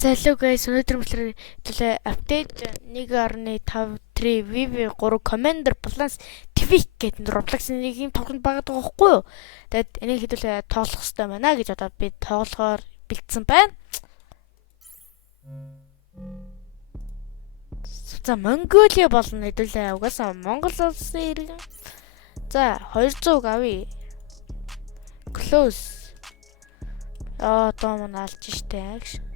За hello guys, өнөөдөр мэтлэр хэлээ update 1.53 VV3 Commander Plus Tweak гэдэг Roblox-ийн нэг юм тоглолт байгаа байхгүй юу? Тэгэд энийг хэдүүлээ тоглох хэрэгтэй байна гэж одоо би тоглохоор бэлдсэн байна. За Mongolia болно хэдүүлээ угаасаа Монгол улсын иргэн. За 200 авъя. Close. Одоо мань алж штэ.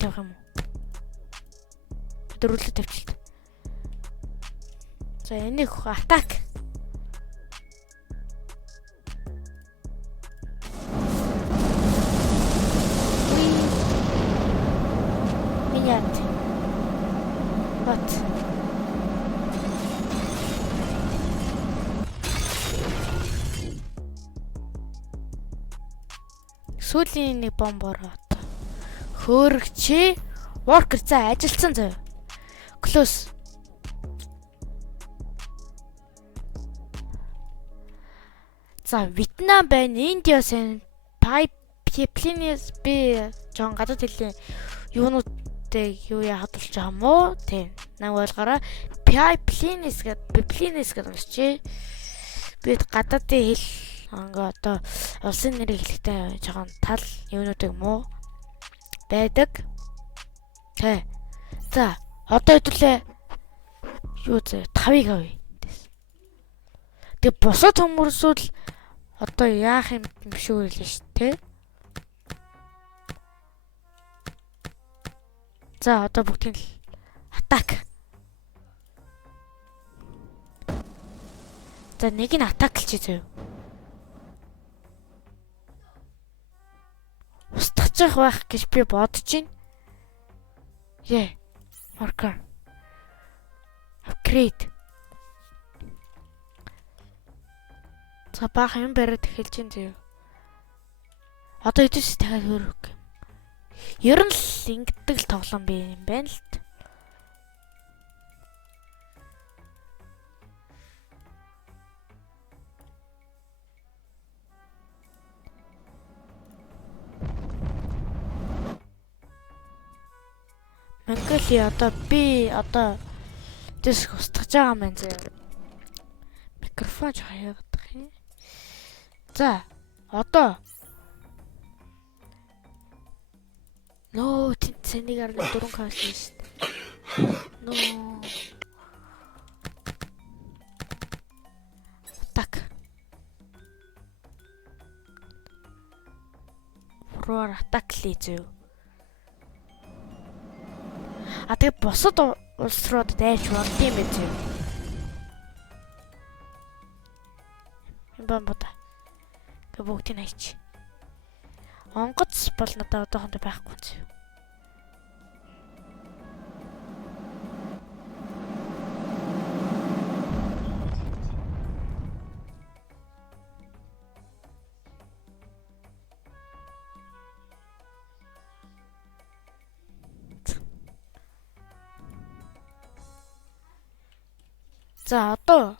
Тавих юм уу? Дөрвөлөд тавьчихлаа. За энийг атак. Миньят. Вот. Сүүлийн нэг бомбоор хөөрөгчээ worker за ажилтсан зав. Close. За Вьетнам байна, Индиа сайн, Philippines би жоон гадаад хэлний юунуудыг юу яахад болж байгаа юм уу? Тийм. Наа ойлгоорой. Philippines гэдэг уншчи. Би гадаадын хэл ингээ одоо улсын нэрийг хэлэхдээ жоохон тал юунуудыг муу байдаг. Тэ. За, одоо хэдүүлээ юу зэ 5-ыг авъя. Тэг босоод хүмүүсүүд одоо яах юм шүү хэлээ ш, тэ. За, одоо бүгдийг атак. За, нэг нь атаклж заяа. Устгах байх гэж би бодож байна. Marker. Upgrade. За баах юм бариад эхэлж байна зөө. Одоо хэдүүс дахиад хөрөх юм. Ер нь л ингэдэг л тоглоом би юм байна л. Mongolia одоо би одоо дэск устгаж байгаа юм зэ. Микрофон хаяадаг юм. За одоо нөө тэнцэнийг арга 4 кааш шүү дээ. Нөө так. Роор атак лизүү. А тэгээ босод улс руу дайрч болд юм биз үү? Бомбода. Гэ бүгдийг хайч. Онгоц бол надад одоохондоо байхгүй зү. За одоо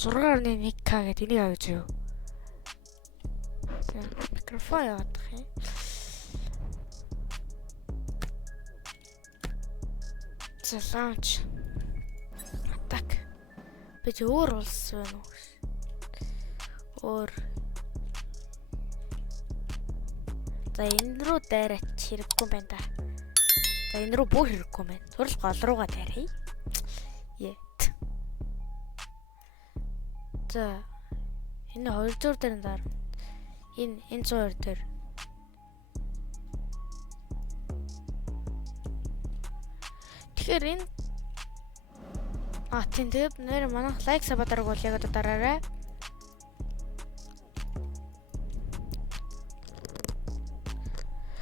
6.1k гэдэг энийг авч юу. За микрофон яадаг юм. За launch. Атак. Би ч өөр улс байна уу? Өөр. За энэ рүү дайраач хэрэггүй байна да. За энэ рүү бүр хэрэггүй байна. Төрөл гол руугаа дайрая. За энэ 200 дээр нар энэ 102 дээр тэгэхээр энэ тийм тэгээд нэр манайх лайк сабадараг бол яг одоо дараарай.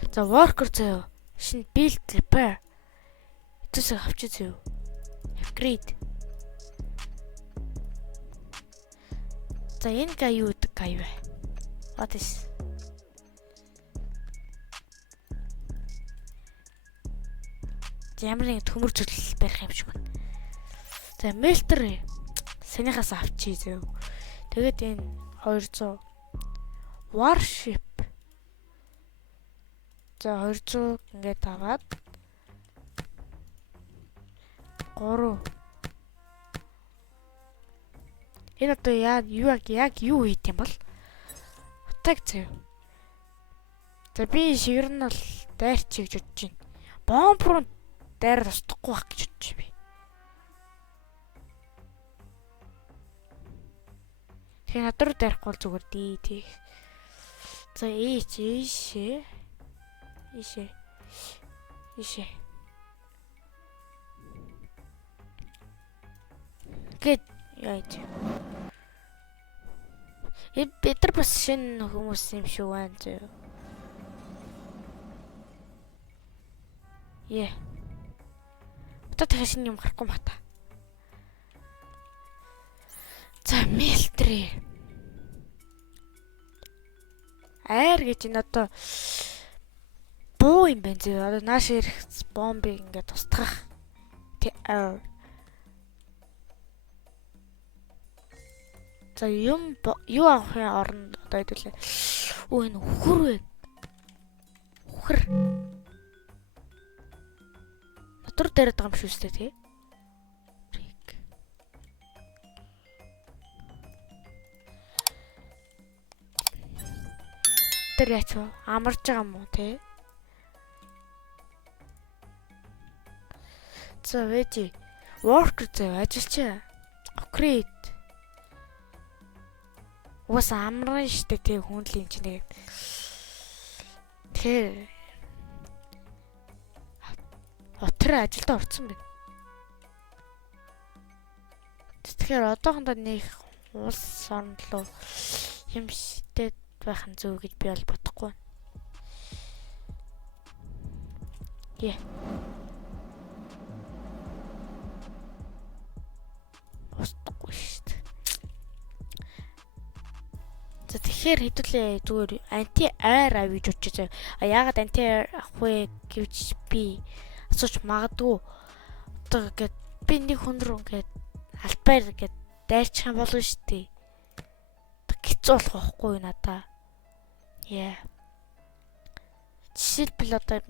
За worker зөө шинэ build repair итүсээ авчиж зөө upgrade. За энэ гаю вэ? What is? Ямар нэг төмөр зүйл барих юм шиг байна. За мэлтер санийхаас авчий зөө. Тэгээд энэ 200 warship За 200 ингээд аваад 3. Энэ одоо яг юу хийх юм бол? Утаг зав. За би шигэр нь бол дайрч гэж бодож байна. Бомб руу дайраад устгахгүй байх гэж бодож би. Тэгээ над руу дайрахгүй бол зүгээр дий тийг. За ийшээ. Гэт яа. Бид нар бас шинэ хүмүүс юм шүү байна зөө. Одоо дахиад шинэ юм гарахгүй мата. За мэлтри. Айр гэж энэ одоо буу юм байна зөө. Одоо нааш ирэх бомбыг ингээд тусдах. За юу авахын оронд одоо хэдүүлээ. Энэ үхэр вэ? Үхэр. Натур дээрээ байгаа юм шүү дээ тий. Тэр яач вэ? Амарч байгаа юм уу тий? За вэжи. Worker зав ажилчаа. Upgrade. Уус амраа штэ тий хүнлийн чинь тэгээд. Тэгэхээр отор ажилдаа орсон байна. Тэгэхээр одоохондоо нэг улс орн руу юм шидэд байх нь зөв гэж би бол бодохгүй байна. Устгүй штэ. За тэгэхээр хэдүүлээ зүгээр анти air авиж очиж. Яагаад анти air авах вэ гэвч би асууж магадгүй. Одоо ингээд би нэг хүн рүү ингээд албаар ингээд дайрчих юм болно штэ. Хэцүү болох байхгүй надаа. Жишээлбэл одоо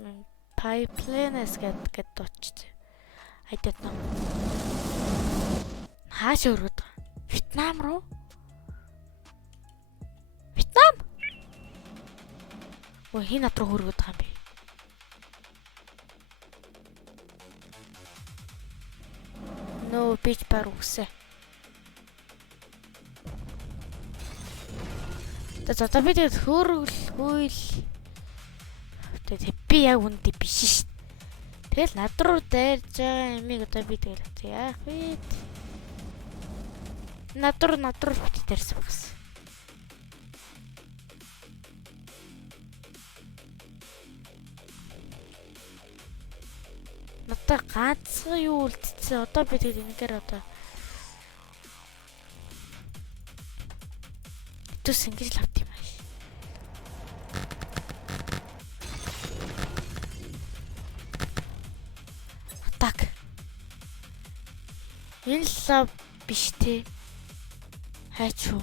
pipeline-аас гэдэг дууч. I don't know. Хааш өргөд байгаа? Вьетнам руу? Вьетнам? Өө хин над руу хөргөд байгаа юм бэ? Нөө бич бар үгсэ. За одоо би тэгээд хөргөлгүй л. Тэгээд би яг үнэндээ биш шүү. Тэгэл над руу дайрж байгаа юмыг одоо би тэгэл яах вэ? Над руу бит дайрсан багс. Надад ганцхан юу үлдсэн. Одоо би тэгээд энэгээр одоо төс ингэж л авт юм ааш. Атак. Энэ лав биш те. Хайч юу?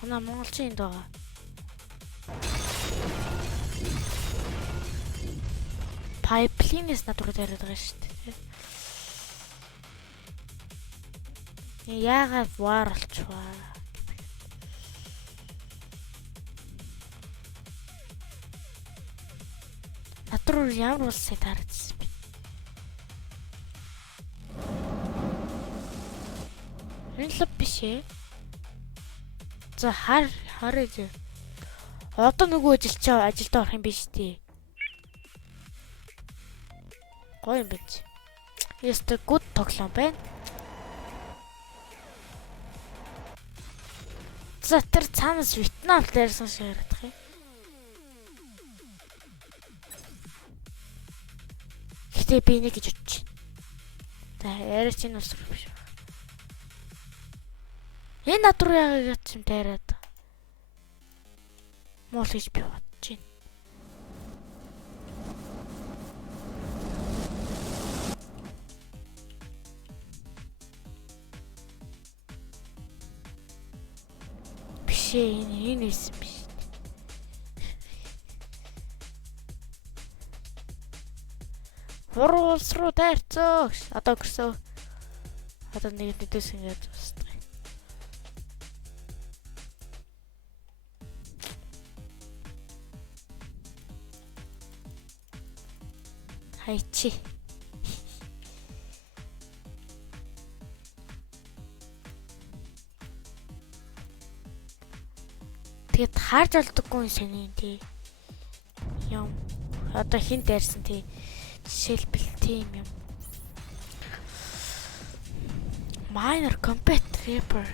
Манай монголчин энд байгаа. Pipeline-с над руу дайраад байгаа шүү дээ. Яагаад вар болчихваа? Над руу ямар улсыг таарчихсан бэ? Энэ л биш ээ. За харъя зөө. Одоо нөгөө ажилдаа орох юм биш тий. Гоё юм биш. Яста гуд тоглоом байна. За тэр цаанаас Вьетнам дээрсэн шиг ярих юм. Гэтэ би нэг гэж бодчих. За яриач энэ ус биш. Энэ над руу яагаад юм дайраад. Мол гэж би бодож байна. Биш энэ байсан биш. Буруу улс руу тайрцоо гэж одоо гэрсөө. Одоо нэг нэдэс ингэж устгая. Хайчи. Тэгэд харж олдоггүй сони тий. Юм. Одоо хин дайрсан тий. Жишээлбэл тийм юм. Minor Combat Reaper.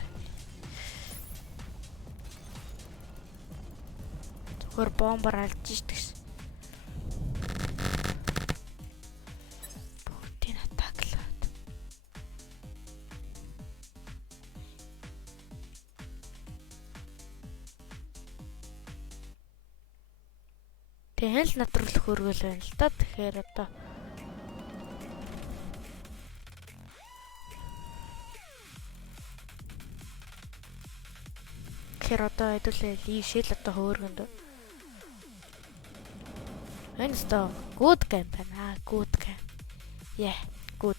Зүгээр бомбар алж штэ. Бүгдийг атаклаад. Тэгэл надрал хөргөл байна л да. Тэгэхээр одоо хэдүүлээ лишэл одоо хөөргөнд. Энэ сто good game байна. Good game. Yeah, good.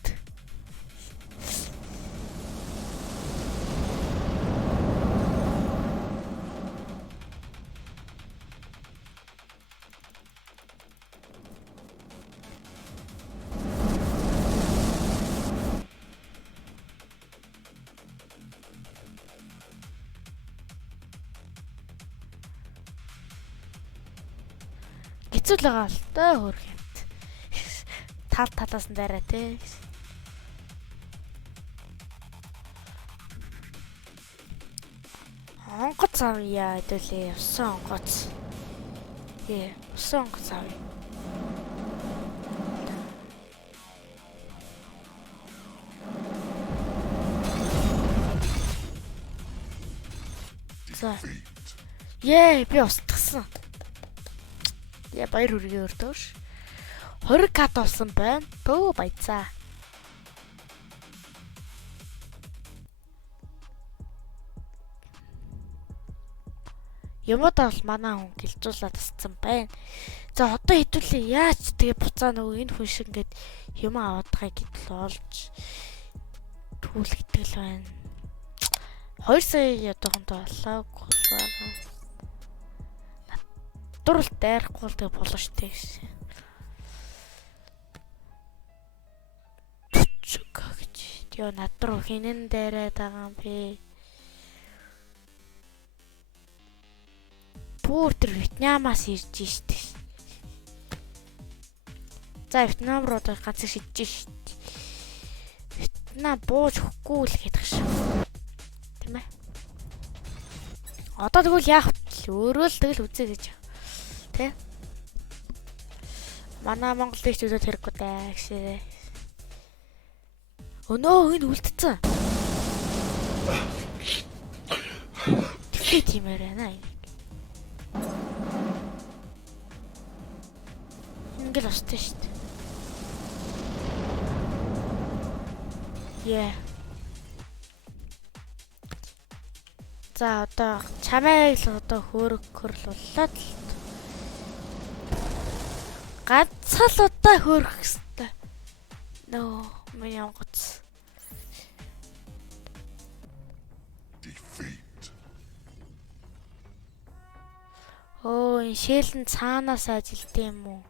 Хэцүү л байгаа л доо хөрх юмт. Талаас нь дайраа те. Онгоц авъя хэдүүлээ. Усан онгоц. Усан онгоц авъя. За. Би устгасан. Баяр хүргээ өртөөш. 20 кат болсон байна. Бөө баяцаа. Юмудаа бол манай хүн гэлжуулаад тасцсан байна. За одоо хэдүүлээ яаж тэгээ буцаа нөгөө энэ хүн шиг ингээд юм аваад байгаа гэдэл олж түүлэгдэл байна. 2 сая одоохондоо болоогүй байгаа. Дуралт дайрахгүй л тэгээ болно штэ гэсэн. Чука гэж. Яа над руу хинэн дайраад байгаа юм бэ? Бүр тэр Вьетнамаас ирж штэ. За Вьетнам руу одоо ганц шидэж штэ. Вьетнам бууж хөхгүй л гэдэг шиг. Тийм ээ. Одоо тэгвэл яах вэ? Өөрөө л тэгэл үзье гэж. Тэ? Манай Монгол дэвчүүдэд хэрэггүй даа гэшээ. Өнөө энэ үлдсэн. Тийм ээ. Ингээл остсон шүү дээ. За одоо чамайг л одоо хөрлүүлээд л ганцхан л удаа хөөрөх хэвээр. Нөө мяа гоц. Оо, энэ шээлэн цаанаас ажилт юм уу?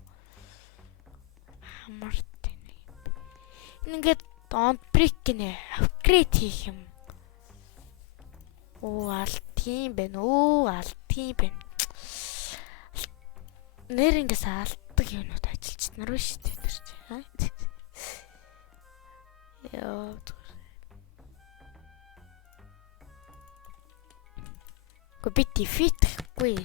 Хамарт энэ. Ингээд on break гинэ. Апгрейд хийх юм. Оо, алтын байна. Нэр ингээс алдаг юмнууд ажилчнаар байна шүү дээ тэр чинь. Яа. Би дефит гэхгүй.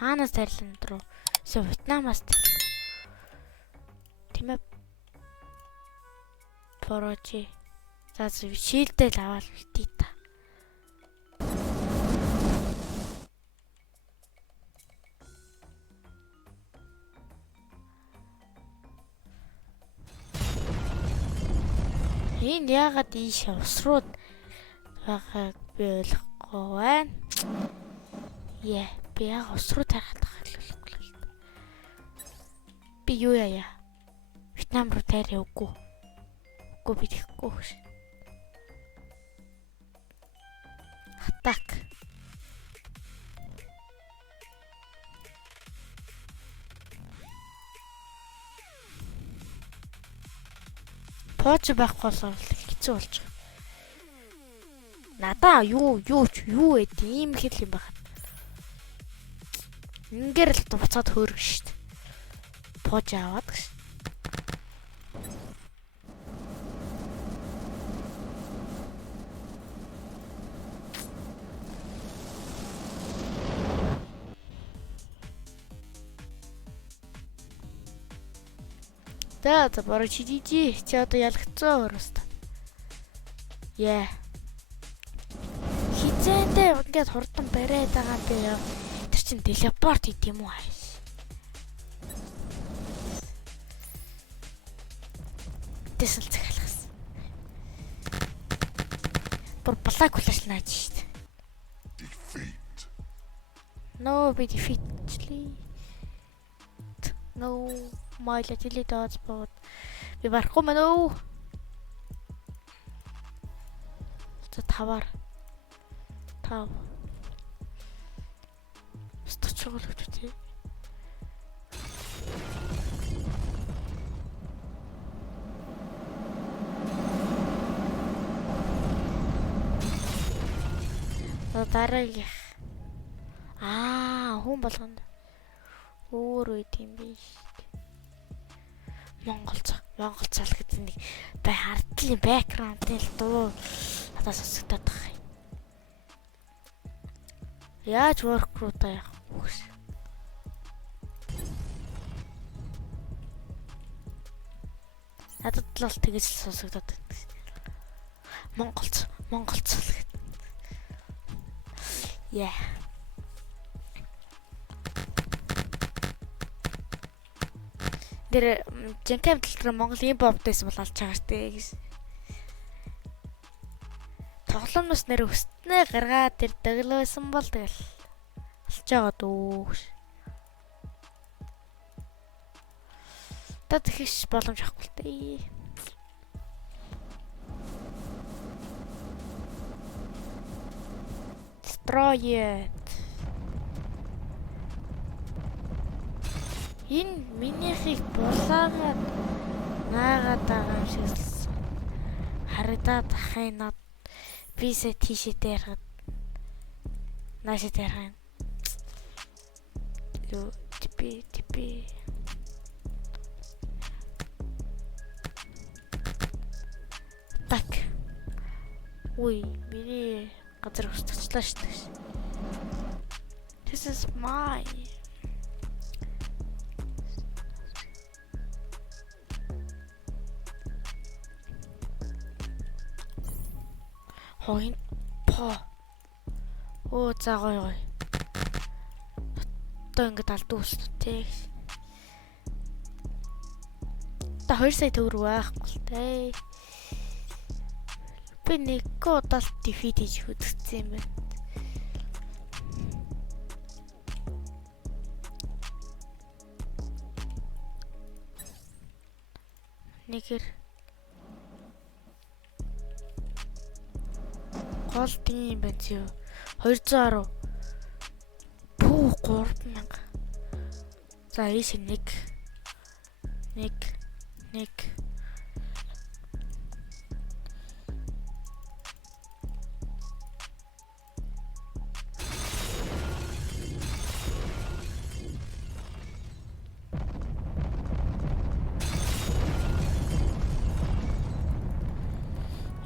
Хаанаас тайлан руу? Вьетнамаас тайлан. Тийм ээ. Борожи. За шилдэл аваад үлдээ та. Энэ яагаад ийш ус руу байгааг би ойлгохгүй байна. Би яг ус руу тарихад хэлэхгүй л. Би юу яа? Вьетнам руу тарих үгүй. Үгүй би тэгэхгүй ш. Атак. Пооч байхгүй болохоор хэцүү болж байгаа. Надаа юу эд ийм хэл юм байна. Ингээр л буцаад хөөргөн шүү дээ. Пооч аваад гэж. За бараг чи одоо ялгцсан өөрөөсөө. Хизээндээ ингээд хурдан бариад байгаа юм бэ яа. Тэр чин телепорт хийх юм уу хайш. Тэсэл захиалгасан. Бүр блак флаш наач штт. No be defeatly. No my little dots but би барахгүй мэн үү? За таваар. Тав. Сточгол өгч тий. Дараагийн хүн болгонд өөр үед юм биш. Монголцол гэдэг нэг бай хардлын бэкграундын л дуу надад сонсогдоод байгаа юм. Яаж work руу та явах вэ? Надад л тэгэж сонсогдоод байна. Монголцол гэдэг. Тэр Жанкам дэлгэр Монголын бомбдээс бол алж байгаа штэ гэж. Тоглоомноос нэр өстнээ гаргаад тэр дөглөөсөн бол тэгэл алж байгаа дөө. Та тэгш боломж авахгүй л дээ. Destroy it. Энэ минийхийг булаагаад наагаад байгаа юм шиг л харагдаад ахын над бисэ тийшээ дээрхэд наашаа дээрхэн юу типи так миний газар устгачлаа шүү дээ. This is my Хойн по. За гоё. Одоо ингэж алдуус тээ. Та 2 сая төгрөг байхгүй л тээ. Би нэг удаа дефит хийж үзсэн юм байна. Нэгэр голдын юм байна чи 210 пүү 3000. За ийш нэг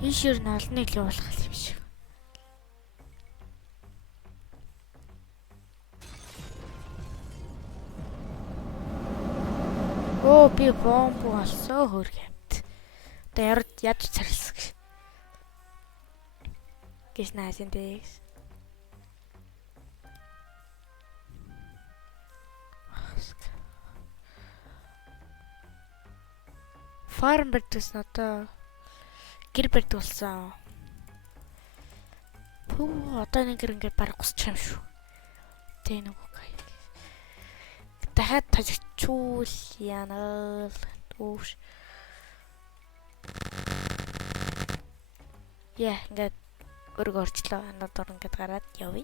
ийшэр нь олныг л явуулах юм шиг. Би бомб болсон хөргөмт. Одоо яд царилсаг. Гэж наасан дээ. Фарм бэрдсэн одоо гэр бэрд болсон. Пүү одоо ингээд бараг гусчих юм шүү. Тэ нөгөө дахиад тажигчүүл яана л өвш. Яа ингээд өргө орчлоо. Надад ингээд гараад явъя.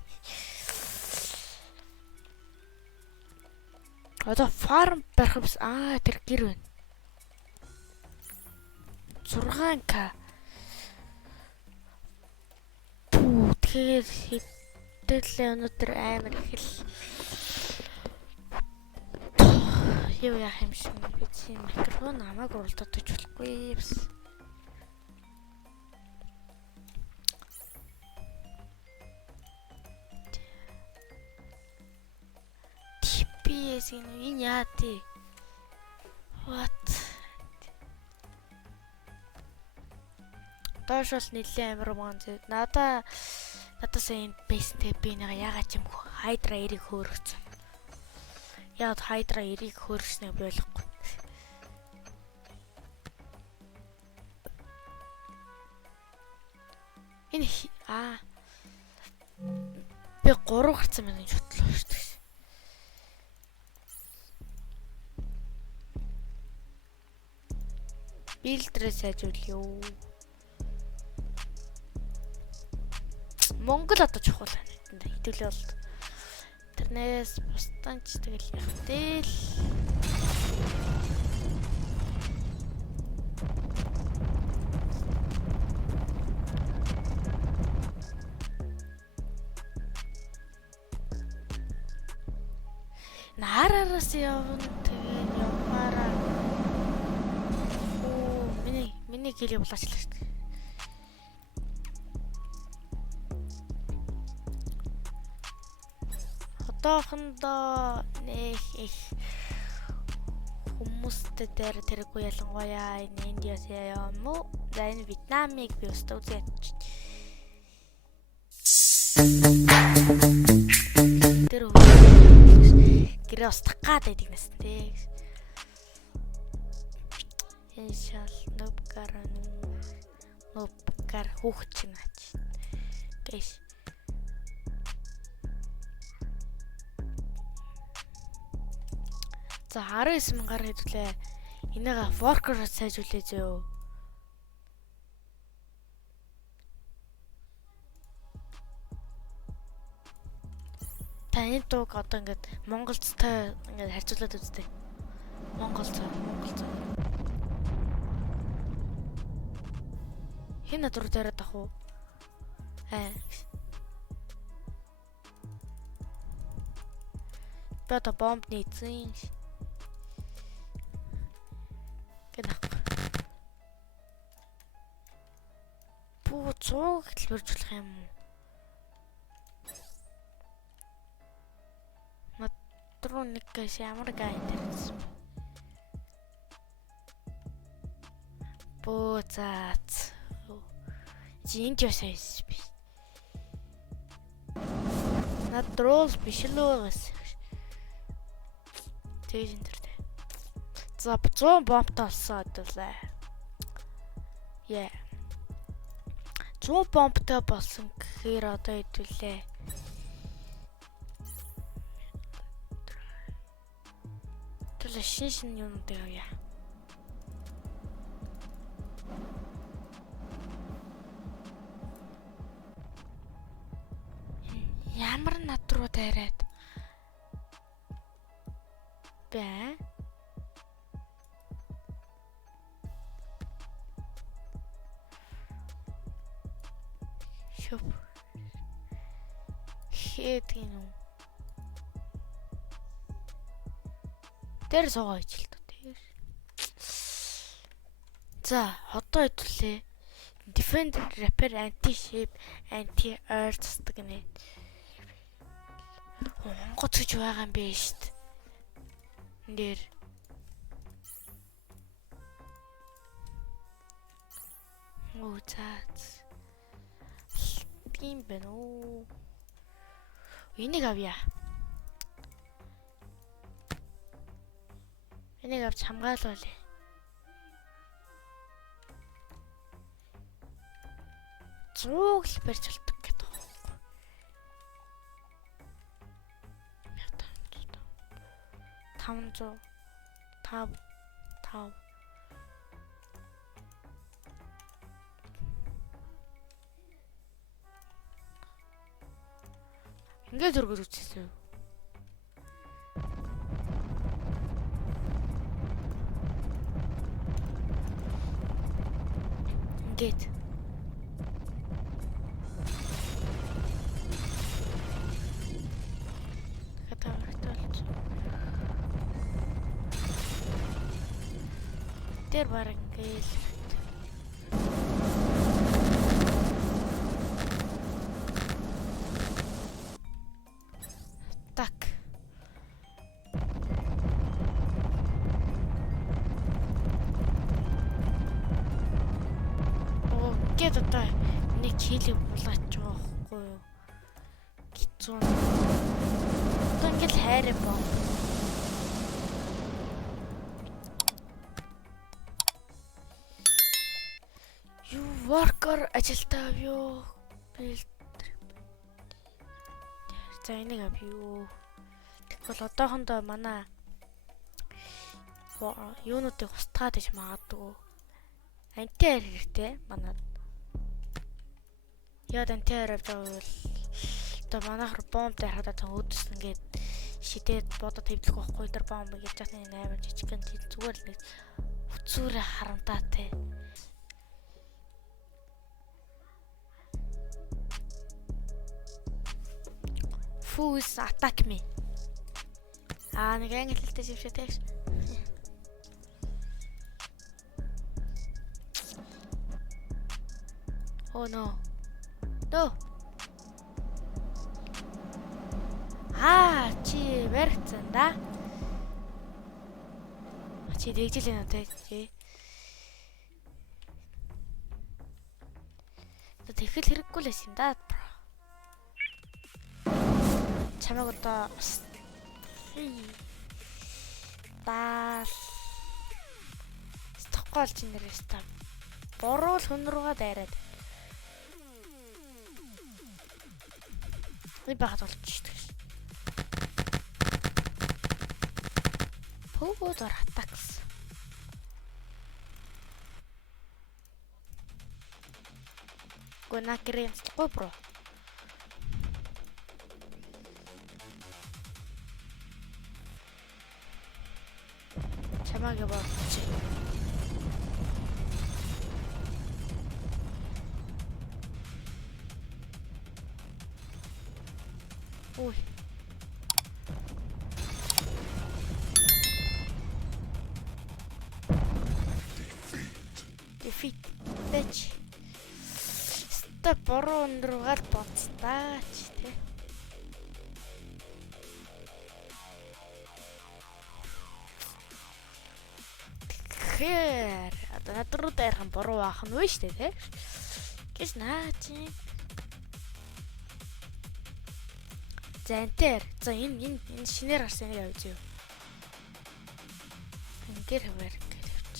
Одоо фарм барих юмс тэр гэр байна. 6k. Пүү тэгэхээр хэдэлээ өнөөдөр амар их л юу яах юм шиг би чи микрофон намайг уралдаж болохгүй бас. TPS энэ яа тий. What? Доош бол нэлээд амар мөн зэ. Надаас энэ base tab би нэг яагаад юм Hydra 90 хөөргөцсөн. Яад Hydra 90 хөөргөснээ би ойлгохгүй. Энэ би 3 гарцсан байна гэж бодлоо шүү дээ. Билдрээс ажиулъё. Монгол одоо чухал байна. Хэдүүлээ бол тэрнээс бусданч тэгэл явтал. Наараас явна тэгээ явмаараа. Миний гэлээ булаачлаа шүү дээ. Одоохондоо нэг их хүмүүстэй дээр тэргүй ялангуяа энэ Индиас юм уу? За энэ Вьетнамыг би өстө үзээд тэр гэрээ устгах гад байдаг нэс тий. Энэ шал нубкар хүүхд чинь аач. Гэш. За 19,000-аар хэдүүлээ. Энийгээ forker сайжруулъя зөө. Та энэ дууг одоо ингээд монголцтой ингээд харьцуулаад үзтээ. Монголцоо. Хин надад яриад ах уу? Бата бомб нийцэн. Бүү 100 хэлбэржүүлэх юм уу? Матруу нэг гэш ямар гай дэрсэн. Бүү цаац. Жинж ясайс би. Надрол биш л байгаас. Тэгж энэ төртэй. За 100 бомбтой болсон хэвлээ. Яа. 100 бомбтой болсон гэхээр одоо хэдүүлээ. Тэглэ шин юмнууд явъя. Ямар над руу дайраад бай. Шоп. Хэтгэн үү. Тэр суугаа ичл тоо тэр. За, одоо хэвлээ. Defend, repair, anti-ship, anti-air цэцдэг нэ. Монгол гэж байгаа юм биш шүү дээ. Нэр. Оо цаац. Тийм байна уу. Энийг авъя. Энийг авч хамгаалуулъя. Зууг л барьж болдог гэдэг. 500 5 5 ингээд зургууд үзсэн. Ингээд тэр бараг ингээл так оо гээд одоо нэг хилийг булаач байгаа байхгүй юу гизүүн одоо ингээл хайраа боо worker ажилтаа юу билдэр. За энийг авъя юу. Тэгвэл одоохондоо манай юунуудыг устгаад иж магадгүй. Антиар хэрэгтэй манай. Яд антиар авч байгаа бол одоо манайхаар бомбтай хадаад өдөс ингээд шидээд бодод хэвлэх байхгүй тэр бомб гэж ясны 8 жижигхэн зүгээр л нэг хүцүүрээ харамтаатай. Fools attack me. Нэг англи хэлтэй шившээ тэгш. Oh no. No. Чи барьцсан да. Чи дэгжил энэ үү чи. Тэгэхэл хэрэггүй л байсан да. Чамайг одоо баас стоколч нэрээс та буруу л хүн руугаа дайраад би багт болчихдог ш. Погодор атакс гонакрэнсгүй бро чамаагаа болчих. Ой. Defeat. Bitch. Ста буруу өндрүүгээр боцтаач тий. Тэгэхээр одоо над руу дайрах нь буруу аах нь вэ штэ тий. Гэж наа чи. Зэнтэр. За энэ шинээр гарсан нэг авч юу. Ингээд хавар ингээд авч.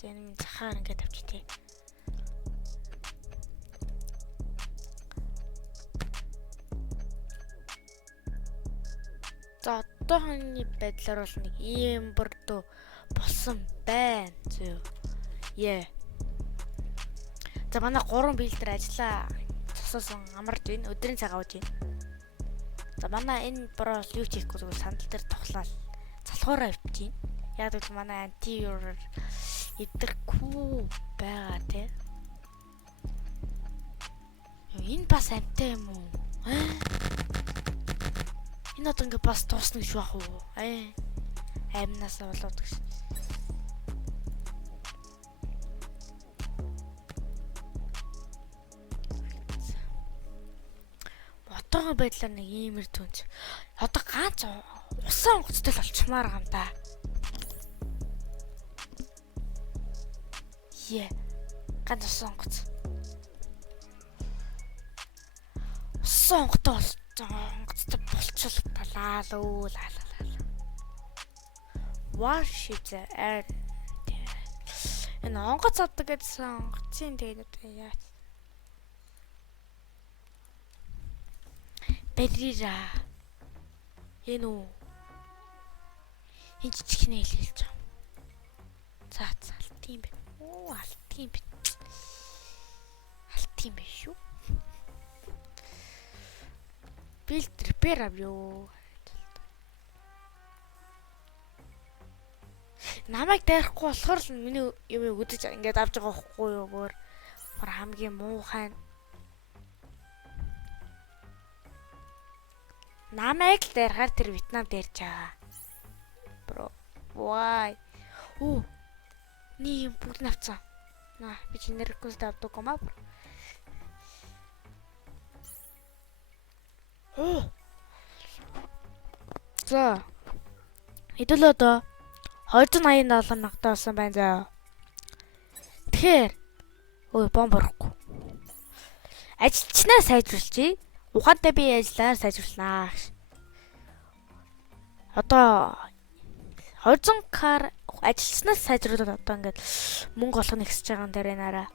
За энэ захаар ингээд авч тий. За одооны байдлаар бол нэг ийм бүрдөө болсон байна зөө. Яа. За манай 3 билдер ажиллаа. Цосоосон амарч байна. Өдрийн цагаа ууж байна. За манай энэ бороо юу ч хийхгүй зүгээр сандал дээр тоглоод залхуураа авчих. Яг л манай антивирус идэрхгүй байгаа тий. Энэ бас амтай юм уу? Энэ одоо ингээ бас дуусна гэж бах уу? Амнасаа болоод гэж. Мотогоо байдлаар нэг иймэр түнч. Одоо ганц усан онгоцтой л олчмаар гам да. Ганц усан онгоц. Усан онготой онгоцтой болчихлоо талаа л Warship air. Энэ онгоц авдаг гэсэн онгоцын тэгээд яа. Берира. Энэ үү? Энэ жижигнээ хэлж байгаа. За алт юм бэ. Оо алт юм бэ. Алт юм бэ шүү. Build repair авъё. Намайг дайрахгүй болохоор л миний юм үдэж ингээд авч байгаа байхгүй юу өөр хамгийн муухай. Намайг л дайрахаар тэр Вьетнам дайрч байгаа. Бро. Why? Оо. Ни юм бүгд навцсан. На, би чи нэрхгүйс давдаг юм аа. Оо. За. Хэдүүлээ одоо 287 мянгатай болсон байна заа. Тэгэхээр ой бомб орохгүй. Ажилчнаа сайжруулчих. Ухаантай би ажиллаар сайжруулнаа. Одоо 200 кар ажилчнаас сайжруулаад одоо ингээд мөнгө олох нь ихсэж байгаа юм дээр наараа.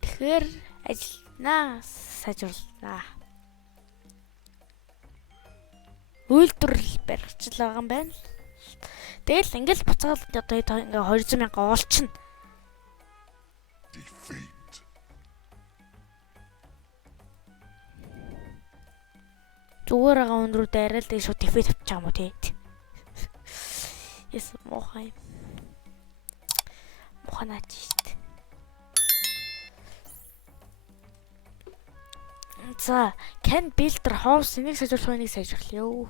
Тэгэхээр ажилланаа сайжруулнаа. Үйлдвэрлэл барьчихл байгаа юм байна. Тэгэл ингээл буцаад одоо ингээ 200 мянга олчихно. Зүгээр байгаа өндрүү дайрал дэ шууд дефект авчих юм уу тий. Яс мохай. Моханаач штт. За, can builder house энийг сайжруулах энийг сайжруулъя.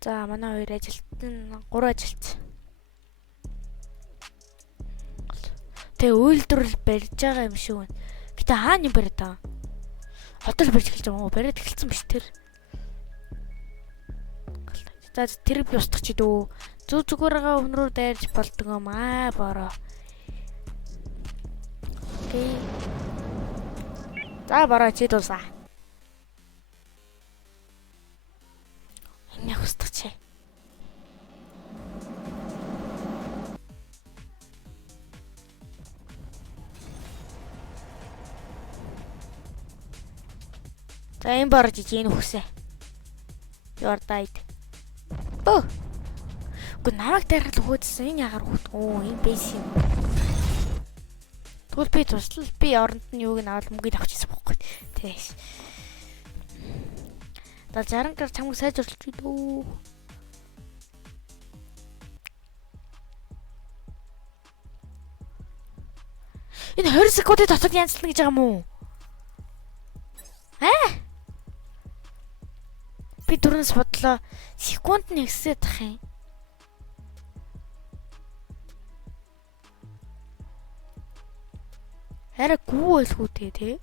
За, манай хоёр ажилтан 3 ажилт. Тэгээ үйлдвэрлэл барьж байгаа юм шиг байна. Гэтэ хаана юм бариад байгаа? Хотод барьж эхэлж байгаа юм уу? Бариад эхэлсэн биш тэр. За, тэр би устгах чи дөө. Зүгээр байгаа хүн рүү дайрж болдог юм аа бороо. За бороо чи дуусаа. Энэ устгач. За энэ борож ий энэ хүсээ. Your died. Бөө. Гүн намайг дайрал хөөдсөн энэ ягаар хөөд. Оо энэ бэс юм. Тэгвэл би туслал би оронд нь юуг нь аваад мөнгөийг авчихсан байхгүй. Тэгээс. За 60 гар чамд сайжруулж идүү. Энэ 20 секундын дотор янзлна гэж байгаа юм уу? Би дөрөнс бодлоо секунд нь ихсээд тах юм. Арай гүү байлгүй тий.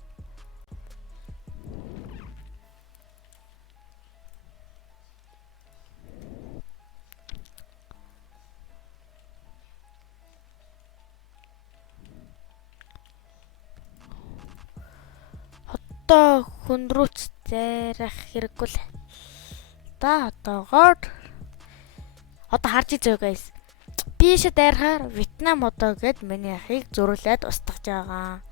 Одоо хөндрүүч зарах хэрэггүй л. Одоогоор одоо харж үзье guys. Би ши дайрахаар Вьетнам одоо гэд миний ахыг зөрлөөд устгаж байгаа.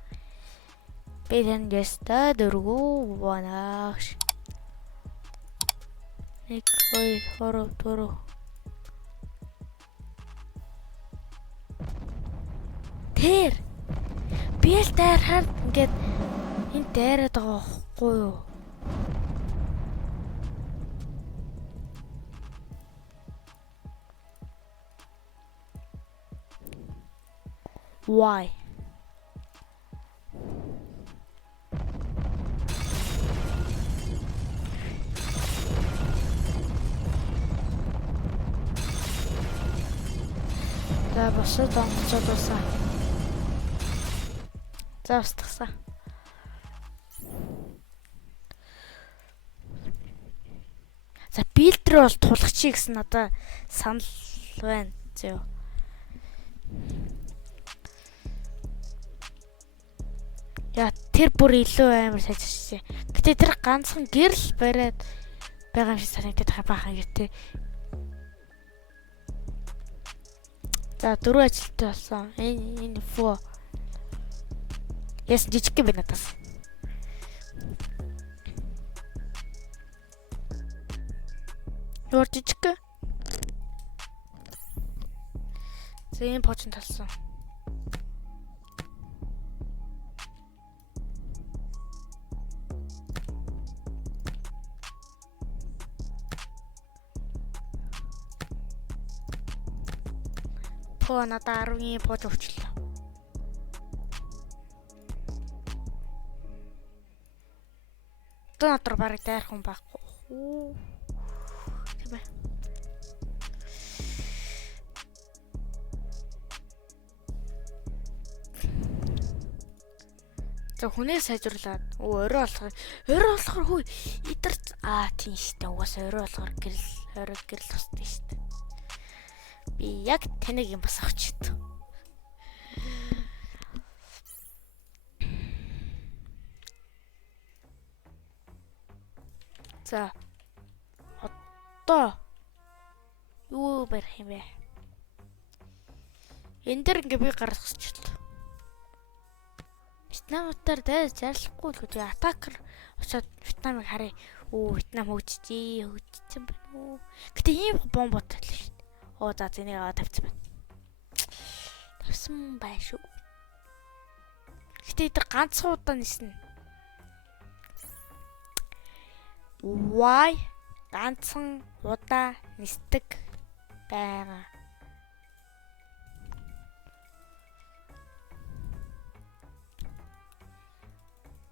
Би тань яста дөрвөө банаач. 1 2 3 4. Тэр би л дайрахаар ингээд энэ дайраад байгаа байхгүй юу? Why? За босод онгоцоод усаа. За устгасан. За билдэр бол тулахчий гэсэн надаа санал байна. Зөө. Яа тэр бүр илүү амар сайжирчээ. Гэтэ тэр ганцхан гэрэл бариад байгаа юм шиг санагдаад баахан гэдэг. За 4 ажилттай болсон. Энэ фо Яасан жижиг юм байна надаас. Юу жижиг? За энэ почин талсан. По надаа 10-ийн пож өвчлөө. Дотор бараг дайрах хүн байхгүй. Тийм ээ. За хүнээ сайжруулаад орой болохоор хөө идэр тийм штэ угаасаа орой болохоор гэрэл тусдээ штэ. Би яг таныг юм бас авчид. За одоо юу барих юм бэ? Энд дэр ингээ би гаргасчихлаа. Вьетнамтаар дайж зарлахгүй л үү? Атакер очоод Вьетнамыг харъя. Вьетнам хөгжсөн байна уу? Гэтэ ийм бомбот байлаа шүү дээ. За зэнийг аваад тавьсан байна. Тавьсан бай шүү. Гэтэ энэ ганцхан удаа ниснэ. Why ганцхан удаа нисдэг байгаа.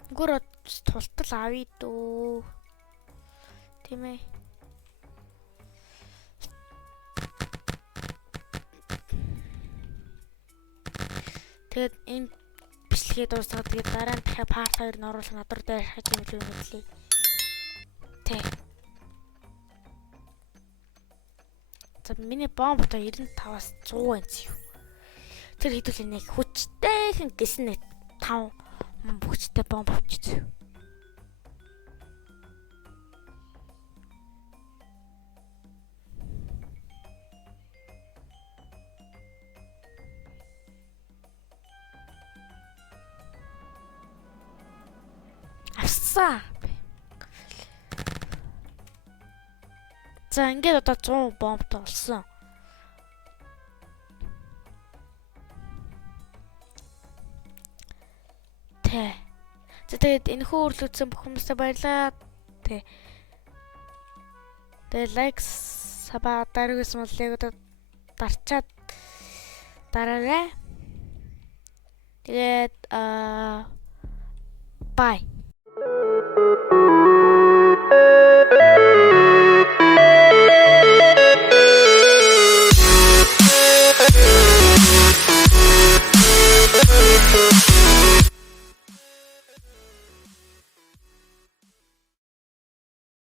Гүр тултал авъя дөө. Тийм ээ. Тэгээд энэ бичлэгээ дуусгаад тэгээд дараа нь дахиад part 2 нь оруулах надар дээр хаж юм л үнэлээ. Тэ. За миний бомб одоо 95-аас 100 энц юу. Тэр хэдүүл нэг хүчтэй гэсэн нэг 5 бүчтэй бомб авчихсан. Авсан. За ингээд одоо 100 бомбтой болсон. Тэ. За тэгээд энэхүү үрлэгдсэн бүх хүмүүстээ баярлалаа. Тэ. Тэгээд лайк саба даргас мөлийг дарчаад дараарай. Тэгээд бай.